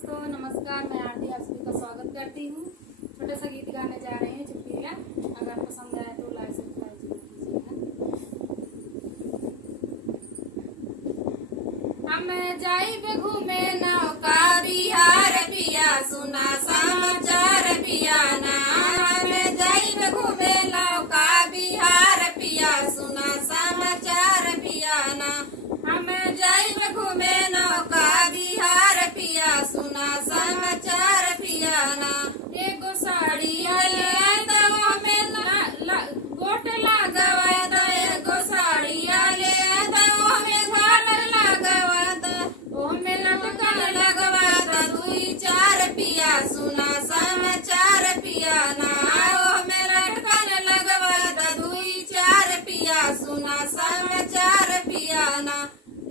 दोस्तों नमस्कार, मैं आरती आप सभी का स्वागत करती हूँ। छोटा सा गीत गाने जा रहे हैं चुटकियाँ। अगर पसंद आए तो लाइक सब्सक्राइब जरूर कीजिएगा। हम जाइब घूमे नौका बिहार पिया, सुना समाचार पिया ना। हम जाइब घूमे नौका बिहार पिया, सुना समाचार पिया ना। हम जाइब घूमे नौका बिहार पिया, सुना समाचार पिया ना। एगो साड़ी ले दो हमें गोट लगवा दो, एगो साड़ी ले दो हमें घाट लगवा दो, ओमे लटकन लगवा दो दुई चार पिया, सुना समाचार पिया ना। ओमे लटकन लगवा दो दुई चार पिया, सुना समाचार पिया ना।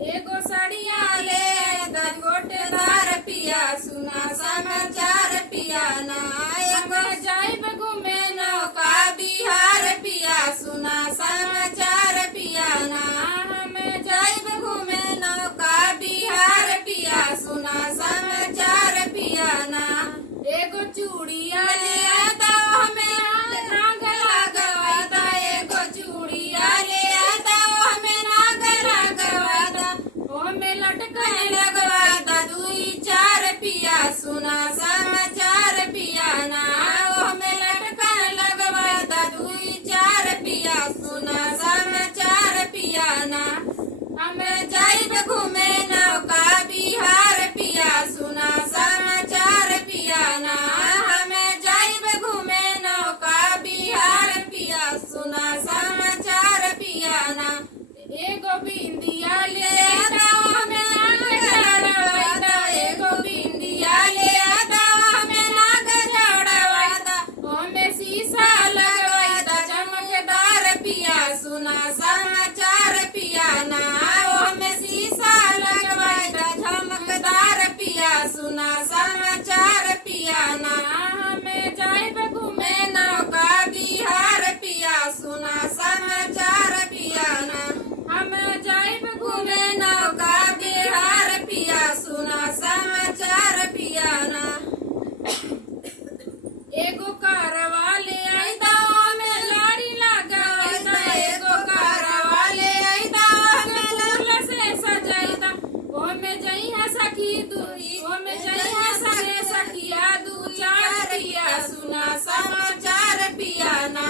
एगो साड़िया ले दो गोटेदार पिया, सुना समाचार पिया ना। एगो जाइब घूमे नौका बिहार पिया, सुना समाचार पिया ना। हम जाइब घूमे नौका बिहार पिया, सुना समाचार पिया ना। एगो चूड़िया ले दो हमें नाग लगवा दो, एगो चूड़िया ले दो हमें नाग लगवा दो, ओमे लटकन लगवा दो दुई चार पिया, सुना समाचार पिया ना। ओमे लटकन लगवा दो दुई चार पिया, सुना समाचार पिया ना। हम जाइब घूमे नौका बिहार पिया, सुना समाचार पिया ना। हम जाइब घूमे नौका बिहार पिया, सुना समाचार पिया ना। एगो बिंदिया ले दो हमें नाग जड़वा दो, एगो बिंदिया ले दो हमें नाग जड़वा दो, ओमे शीशा लगवा दो चमकदार पिया, सुना समाचार पिया ना। ओमे शीशा लगवा दो चमकदार पिया, सुना समाचार पिया ना। हमें जाइब घूमे नौका बिहार पिया, सुना समाचार पिया ना। हम जाइब घूमे नौका बिहार पिया, सुना समाचार पिया ना। एगो कारवा ले आई दो हमें लाड़ी लगवा दो, एगो कारवा ले आई दो हमें फूल से सजाई दो, ओमे जइहा सखी दुई, ओमे जइहा सगे सखिया दू चार पिया, सुना समाचार पिया ना।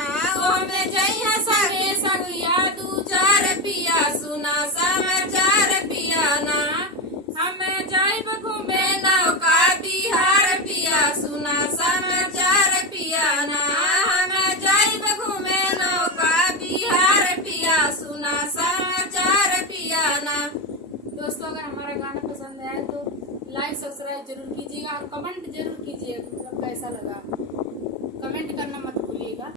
ओमे जइहा सगे सखिया दू चार पिया, सुना समाचार पिया ना। हम जाइब घूमे नौका बिहार पिया, सुना समाचार पिया ना। हम जाइब घूमे नौका बिहार पिया, सुना समाचार पिया ना। दोस्तों अगर हमारा गाना पसंद आए तो लाइक सब्सक्राइब जरूर कीजिएगा और कमेंट जरूर कीजिएगा कैसा लगा। कमेंट करना मत भूलिएगा।